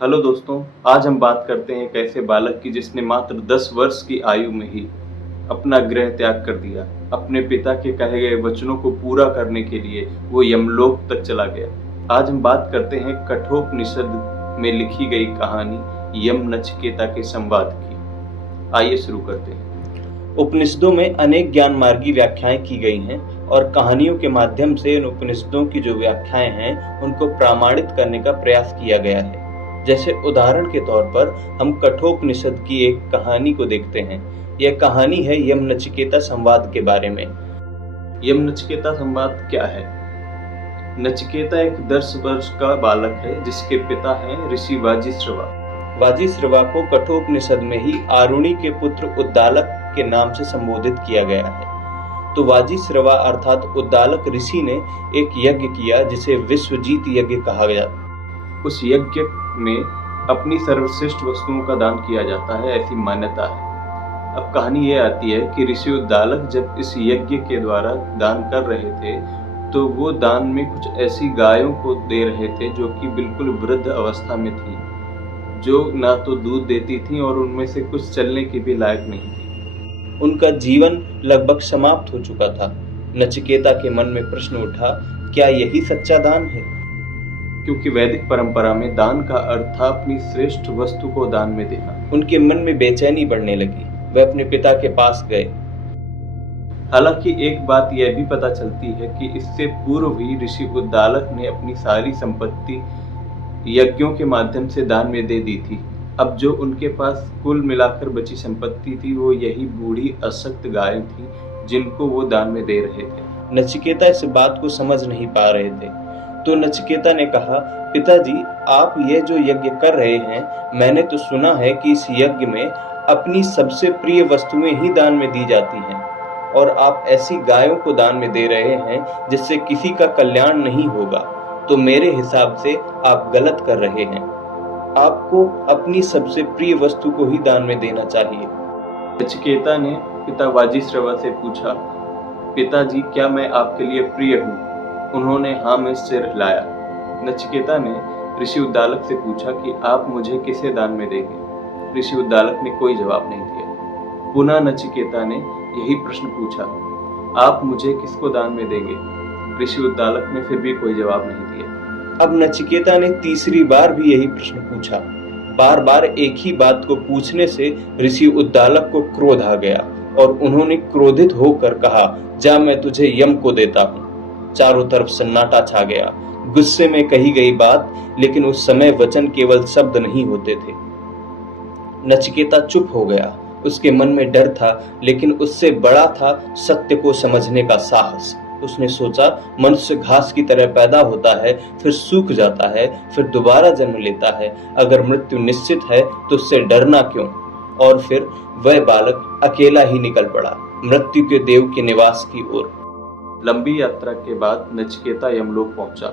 Hello दोस्तों, आज हम बात करते हैं एक ऐसे बालक की जिसने मात्र 10 वर्ष की आयु में ही अपना गृह त्याग कर दिया। अपने पिता के कहे गए वचनों को पूरा करने के लिए वो यमलोक तक चला गया। आज हम बात करते हैं कठोपनिषद में लिखी गई कहानी यम नचिकेता के संवाद की। आइए शुरू करते हैं। उपनिषदों में अनेक ज्ञान मार्गी व्याख्याएं की गई हैं और कहानियों के माध्यम से इन उपनिषदों की जो व्याख्याएं हैं उनको प्रमाणित करने का प्रयास किया गया है। जैसे उदाहरण के तौर पर हम कठोपनिषद की एक कहानी को देखते हैं। यह कहानी है यम नचिकेता संवाद के बारे में। यम नचिकेता संवाद क्या है? नचिकेता एक 10 वर्ष का बालक है जिसके पिता हैं ऋषि वाजिश्रवा। वाजिश्रवा को कठोपनिषद में ही आरुणि के पुत्र उद्दालक के नाम से संबोधित किया गया है। तो वाजिश्रवा अर्थात उद्दालक ऋषि ने एक यज्ञ किया जिसे विश्वजीत यज्ञ कहा गया। उस यज्ञ में अपनी सर्वश्रेष्ठ वस्तुओं का दान किया जाता है, ऐसी मान्यता है। अब कहानी ये आती है कि ऋषि उद्दालक जब इस यज्ञ के द्वारा दान कर रहे थे तो वो दान में कुछ ऐसी गायों को दे रहे थे जो कि बिल्कुल वृद्ध अवस्था में थी, जो ना तो दूध देती थी और उनमें से कुछ चलने के भी लायक नहीं थी। उनका जीवन लगभग समाप्त हो चुका था। नचिकेता के मन में प्रश्न उठा, क्या यही सच्चा दान है? क्योंकि वैदिक परंपरा में दान का अर्थ था अपनी श्रेष्ठ वस्तु को दान में देना। उनके मन में बेचैनी बढ़ने लगी। वे अपने पिता के पास गए। हालांकि एक बात यह भी पता चलती है कि इससे पूर्व भी ऋषि उद्दालक ने अपनी सारी संपत्ति यज्ञों के माध्यम से दान में दे दी थी। अब जो उनके पास कुल मिलाकर बची संपत्ति थी वो यही बूढ़ी अशक्त गायें थी जिनको वो दान में दे रहे थे। नचिकेता इस बात को समझ नहीं पा रहे थे। तो नचिकेता ने कहा, पिताजी, आप ये जो यज्ञ कर रहे हैं, मैंने तो सुना है कि इस यज्ञ में अपनी सबसे प्रिय वस्तुएं ही दान में दी जाती हैं और आप ऐसी गायों को दान में दे रहे हैं जिससे किसी का कल्याण नहीं होगा। तो मेरे हिसाब से आप गलत कर रहे हैं। आपको अपनी सबसे प्रिय वस्तु को ही दान में देना चाहिए। नचिकेता ने पिता वाजिश्रवा से पूछा, पिताजी, क्या मैं आपके लिए प्रिय हूँ? उन्होंने हाँ में सिर हिलाया। नचिकेता ने ऋषि उद्दालक से पूछा कि आप मुझे किसे दान में देंगे? ऋषि उद्दालक ने कोई जवाब नहीं दिया। पुनः नचिकेता ने यही प्रश्न पूछा, आप मुझे किसको दान में देंगे? ऋषि उद्दालक ने फिर भी कोई जवाब नहीं दिया। अब नचिकेता ने तीसरी बार भी यही प्रश्न पूछा। बार बार एक ही बात को पूछने से ऋषि उद्दालक को क्रोध आ गया और उन्होंने क्रोधित होकर कहा, जा, मैं तुझे यम को देता हूँ। चारों तरफ सन्नाटा छा गया। गुस्से में कही गई बात, लेकिन उस समय वचन केवल शब्द नहीं होते थे। नचिकेता चुप हो गया। उसके मन में डर था, लेकिन उससे बड़ा था सत्य को समझने का साहस। उसने सोचा, मनुष्य घास की तरह पैदा होता है, फिर सूख जाता है, फिर दोबारा जन्म लेता है। अगर मृत्यु निश्चित है तो उससे डरना क्यों? और फिर वह बालक अकेला ही निकल पड़ा मृत्यु के देव के निवास की ओर। लंबी यात्रा के बाद नचिकेता यमलोक पहुंचा।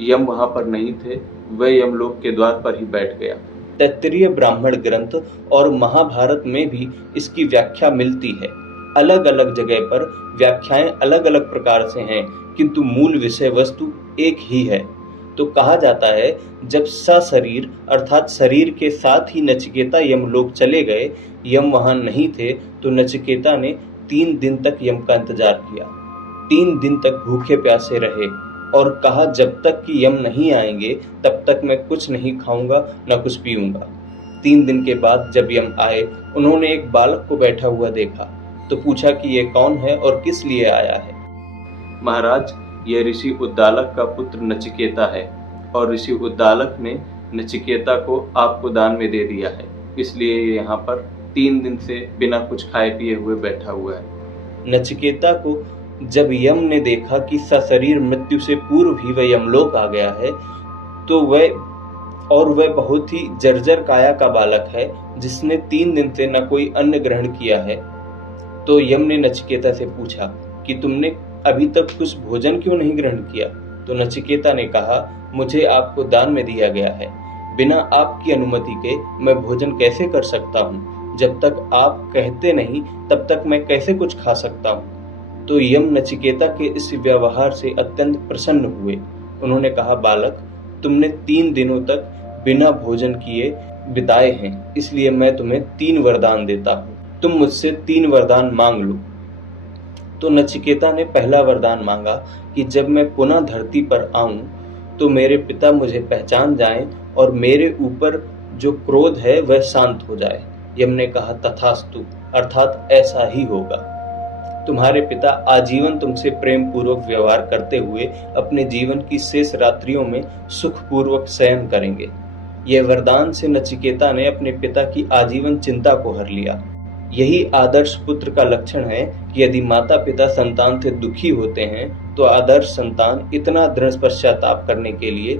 यम वहां पर नहीं थे, वह यमलोक के द्वार पर ही बैठ गया। तैत्तिरीय ब्राह्मण ग्रंथ और महाभारत में भी इसकी व्याख्या मिलती है। अलग अलग जगह पर व्याख्याएं अलग अलग प्रकार से हैं, किंतु मूल विषय वस्तु एक ही है। तो कहा जाता है, जब सशरीर अर्थात शरीर के साथ ही नचिकेता यमलोक चले गए, यम वहां नहीं थे, तो नचिकेता ने 3 दिन तक यम का इंतजार किया। 3 दिन तक भूखे प्यासे रहे और कहा, जब तक कि यम नहीं आएंगे तब तक मैं कुछ नहीं खाऊंगा न कुछ पीऊंगा। 3 दिन के बाद जब यम आए, उन्होंने एक बालक को बैठा हुआ देखा तो पूछा कि ये कौन है और किस लिए आया है? महाराज, यह ऋषि उद्दालक का पुत्र नचिकेता है और ऋषि उद्दालक ने नचिकेता को आपको दान में दे दिया है, इसलिए ये यहाँ पर 3 दिन से बिना कुछ खाए पिए हुए बैठा हुआ है। नचिकेता को जब यम ने देखा कि सशरीर मृत्यु से पूर्व ही वह यमलोक आ गया है, तो वह बहुत ही जर्जर काया का बालक है जिसने 3 दिन से न कोई अन्न ग्रहण किया है। तो यम ने नचिकेता से पूछा कि तुमने अभी तक कुछ भोजन क्यों नहीं ग्रहण किया? तो नचिकेता ने कहा, मुझे आपको दान में दिया गया है, बिना आपकी अनुमति के मैं भोजन कैसे कर सकता हूँ? जब तक आप कहते नहीं तब तक मैं कैसे कुछ खा सकता हूँ? तो यम नचिकेता के इस व्यवहार से अत्यंत प्रसन्न हुए। उन्होंने कहा, बालक, तुमने 3 दिनों तक बिना भोजन किए बिताए हैं, इसलिए मैं तुम्हें 3 वरदान देता हूँ। तुम मुझसे 3 वरदान मांग लो। तो नचिकेता ने पहला वरदान मांगा कि जब मैं पुनः धरती पर आऊं तो मेरे पिता मुझे पहचान जाएं और मेरे ऊपर जो क्रोध है वह शांत हो जाए। यम ने कहा तथास्तु, अर्थात ऐसा ही होगा। तुम्हारे पिता आजीवन तुमसे प्रेम पूर्वक व्यवहार करते हुए अपने जीवन की शेष रात्रियों में सुखपूर्वक शयन करेंगे। यह वरदान से नचिकेता ने अपने पिता की आजीवन चिंता को हर लिया। यही आदर्श पुत्र का लक्षण है कि यदि माता पिता संतान से दुखी होते हैं तो आदर्श संतान इतना दृढ़ पश्चाताप करने के लिए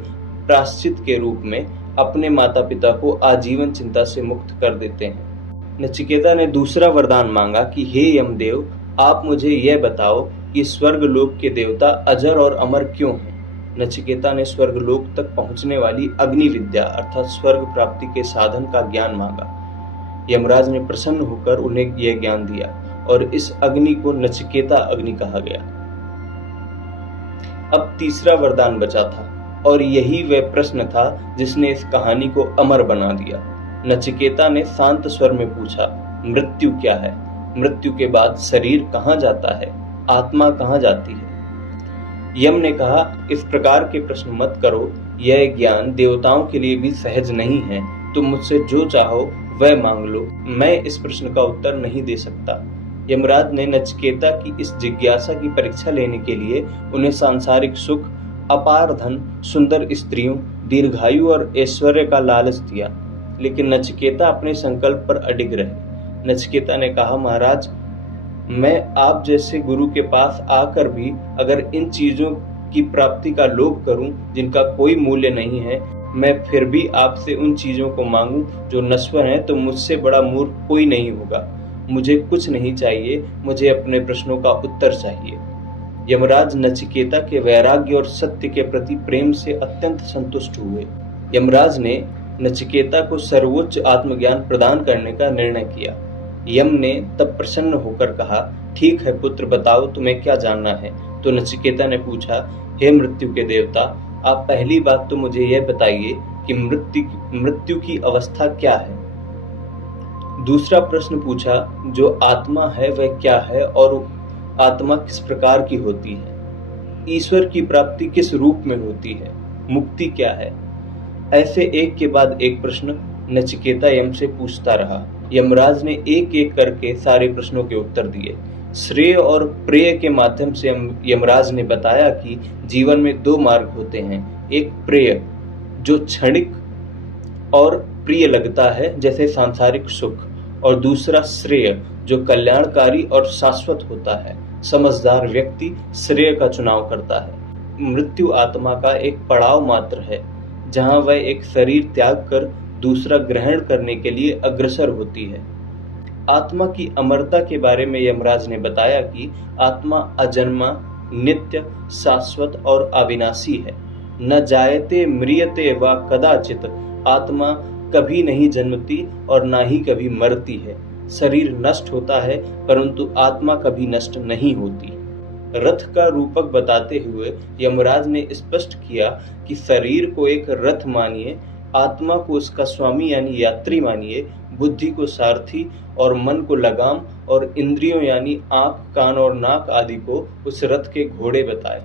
प्रायश्चित के रूप में अपने माता पिता को आजीवन चिंता से मुक्त कर देते हैं। नचिकेता ने दूसरा वरदान मांगा कि हे यमदेव, आप मुझे यह बताओ कि स्वर्गलोक के देवता अजर और अमर क्यों हैं। नचिकेता ने स्वर्गलोक तक पहुंचने वाली अग्नि विद्या अर्थात स्वर्ग प्राप्ति के साधन का ज्ञान मांगा। यमराज ने प्रसन्न होकर उन्हें यह ज्ञान दिया और इस अग्नि को नचिकेता अग्नि कहा गया। अब तीसरा वरदान बचा था और यही वह प्रश्न था जिसने इस कहानी को अमर बना दिया। नचिकेता ने शांत स्वर में पूछा, मृत्यु क्या है? मृत्यु के बाद शरीर कहाँ जाता है? आत्मा कहाँ जाती है? यम ने कहा, इस प्रकार के प्रश्न मत करो, यह ज्ञान देवताओं के लिए भी सहज नहीं है। तुम मुझसे जो चाहो वह मांग लो, मैं इस प्रश्न का उत्तर नहीं दे सकता। यमराज ने नचिकेता की इस जिज्ञासा की परीक्षा लेने के लिए उन्हें सांसारिक सुख, अपार धन, सुंदर स्त्रियों, दीर्घायु और ऐश्वर्य का लालच दिया, लेकिन नचिकेता अपने संकल्प पर अडिग रहे। नचिकेता ने कहा, महाराज, मैं आप जैसे गुरु के पास आकर भी अगर इन चीजों की प्राप्ति का लोभ करूं जिनका कोई मूल्य नहीं है, मैं फिर भी आपसे उन चीजों को मांगूं जो नश्वर हैं, तो मुझसे बड़ा मूर्ख कोई नहीं होगा। मुझे कुछ नहीं चाहिए, मुझे अपने प्रश्नों का उत्तर चाहिए। यमराज नचिकेता के वैराग्य और सत्य के प्रति प्रेम से अत्यंत संतुष्ट हुए। यमराज ने नचिकेता को सर्वोच्च आत्मज्ञान प्रदान करने का निर्णय किया। यम ने तब प्रसन्न होकर कहा, ठीक है पुत्र, बताओ तुम्हें क्या जानना है। तो नचिकेता ने पूछा, हे मृत्यु के देवता, आप पहली बात तो मुझे यह बताइए कि मृत्यु की अवस्था क्या है। दूसरा प्रश्न पूछा, जो आत्मा है वह क्या है और आत्मा किस प्रकार की होती है? ईश्वर की प्राप्ति किस रूप में होती है? मुक्ति क्या है? ऐसे एक के बाद एक प्रश्न नचिकेता यम से पूछता रहा। यमराज ने एक एक करके सारे प्रश्नों के उत्तर दिए। श्रेय और प्रेय के माध्यम से यमराज ने बताया कि जीवन में 2 मार्ग होते हैं। एक प्रेय जो क्षणिक और प्रिय लगता है जैसे सांसारिक सुख, और दूसरा श्रेय जो कल्याणकारी और शाश्वत होता है। समझदार व्यक्ति श्रेय का चुनाव करता है। मृत्यु आत्मा का एक पड़ाव मात्र है जहां वह एक शरीर त्याग कर दूसरा ग्रहण करने के लिए अग्रसर होती है। आत्मा की अमरता के बारे में यमराज ने बताया कि आत्मा अजन्मा, नित्य, शाश्वत और अविनाशी है। न जायते म्रियते व कदाचित, आत्मा कभी नहीं जन्मती और ना ही कभी मरती है। शरीर नष्ट होता है परंतु आत्मा कभी नष्ट नहीं होती। रथ का रूपक बताते हुए यमराज ने स्पष्ट किया कि शरीर को एक रथ मानिए, आत्मा को उसका स्वामी यानी यात्री मानिए, बुद्धि को सारथी और मन को लगाम और इंद्रियों यानी आंख, कान और नाक आदि को उस रथ के घोड़े बताए।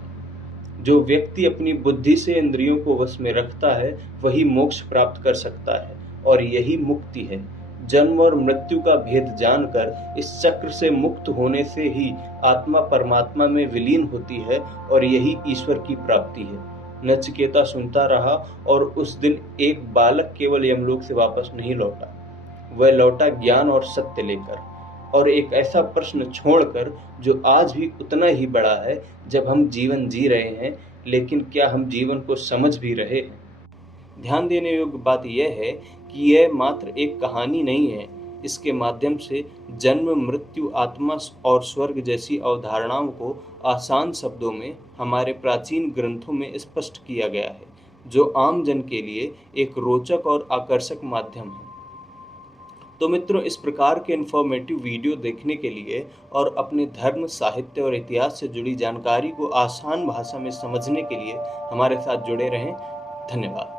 जो व्यक्ति अपनी बुद्धि से इंद्रियों को वश में रखता है वही मोक्ष प्राप्त कर सकता है और यही मुक्ति है। जन्म और मृत्यु का भेद जानकर इस चक्र से मुक्त होने से ही आत्मा परमात्मा में विलीन होती है और यही ईश्वर की प्राप्ति है। नचिकेता सुनता रहा और उस दिन एक बालक केवल यमलोक से वापस नहीं लौटा, वह लौटा ज्ञान और सत्य लेकर, और एक ऐसा प्रश्न छोड़कर जो आज भी उतना ही बड़ा है। जब हम जीवन जी रहे हैं, लेकिन क्या हम जीवन को समझ भी रहे हैं? ध्यान देने योग्य बात यह है कि यह मात्र एक कहानी नहीं है। इसके माध्यम से जन्म, मृत्यु, आत्मा और स्वर्ग जैसी अवधारणाओं को आसान शब्दों में हमारे प्राचीन ग्रंथों में स्पष्ट किया गया है, जो आम जन के लिए एक रोचक और आकर्षक माध्यम है। तो मित्रों, इस प्रकार के इन्फॉर्मेटिव वीडियो देखने के लिए और अपने धर्म, साहित्य और इतिहास से जुड़ी जानकारी को आसान भाषा में समझने के लिए हमारे साथ जुड़े रहें। धन्यवाद।